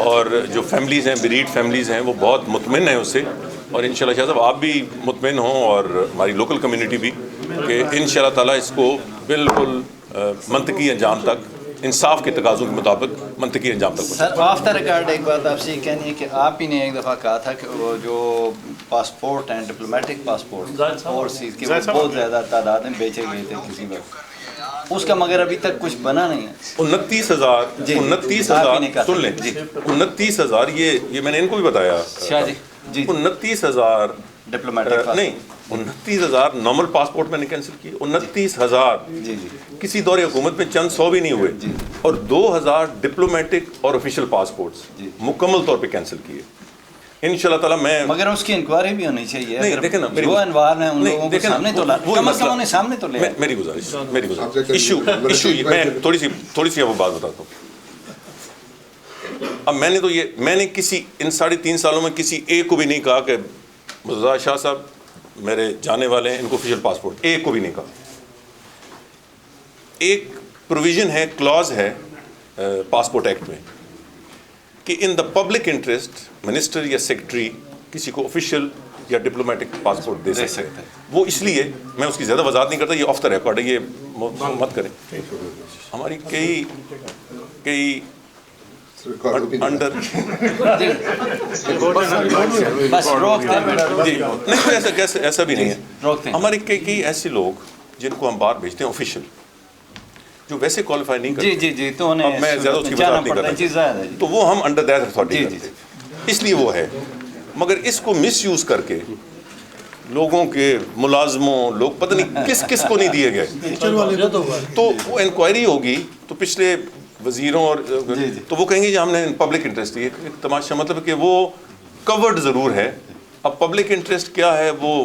اور جو فیملیز ہیں, بریڈ فیملیز ہیں, وہ بہت مطمئن ہیں اس سے. اور انشاءاللہ شاہ صاحب آپ بھی مطمئن ہوں, اور ہماری لوکل کمیونٹی بھی, کہ انشاءاللہ تعالیٰ اس کو بالکل منطقی انجام تک, انصاف کے تقاضوں کے مطابق منطقی انجام تک. سر آف دا ریکارڈ ایک بات آپ سے یہ کہنی ہے کہ آپ ہی نے ایک دفعہ کہا تھا کہ وہ جو پاسپورٹ ہیں, ڈپلومیٹک پاسپورٹ اوورسیز کے, وہ بہت زیادہ تعداد میں بیچے گئے تھے کسی وقت, اس کا مگر ابھی تک کچھ بنا نہیں ہے. 29,000 سن لیں جی, 29,000 یہ میں نے ان کو بھی بتایا. 29,000 ڈپلومیٹک نہیں, 29,000 نارمل پاسپورٹ میں نے کینسل کیے. 29,000 کسی دور حکومت میں چند 100 بھی نہیں ہوئے, اور 2,000 ڈپلومیٹک اور آفیشیل پاسپورٹس مکمل طور پہ کینسل کیے. انشاءاللہ تعالیٰ میں, مگر اس کی انکوائری بھی ہونی چاہیے. نہیں دیکھیں نا, جو انوار ہیں ان لوگوں کو سامنے تو لا, کم از کم انہیں سامنے تو لے. میری گزارش ایشو میں تھوڑی سی آپ کو بات بتاتا ہوں. اب میں نے کسی ان 3.5 سالوں میں کسی ایک کو بھی نہیں کہا کہ مرتضیٰ شاہ صاحب میرے جانے والے ہیں, ان کو آفیشیل پاسپورٹ, ایک کو بھی نہیں کہا. ایک پروویژن ہے, کلاز ہے پاسپورٹ ایکٹ میں کہ ان دا پبلک انٹرسٹ منسٹر یا سیکرٹری کسی کو آفیشیل یا ڈپلومیٹک پاسپورٹ دے سکتے ہیں. وہ اس لیے میں اس کی زیادہ وضاحت نہیں کرتا, یہ آف دا ریکارڈ ہے, یہ مت کریں. ہماری کئی انڈر ایسا بھی نہیں ہے. ہمارے کئی ایسے لوگ جن کو ہم باہر بھیجتے ہیں آفیشیل, جو ویسے کوالیفائی نہیں کرتے, تو میں زیادہ اس کی وضاحت نہیں کرتا, تو وہ ہم انڈر دیٹ اتھارٹی کرتے, اس لیے وہ ہے. مگر اس کو مس یوز کر کے لوگوں کے ملازموں, لوگ پتہ نہیں کس کو نہیں دیے گئے, تو وہ انکوائری ہوگی تو پچھلے وزیروں اور تو وہ کہیں گے کہ ہم نے پبلک انٹرسٹ, یہ تماشا مطلب کہ وہ کورڈ ضرور ہے. اب پبلک انٹرسٹ کیا ہے وہ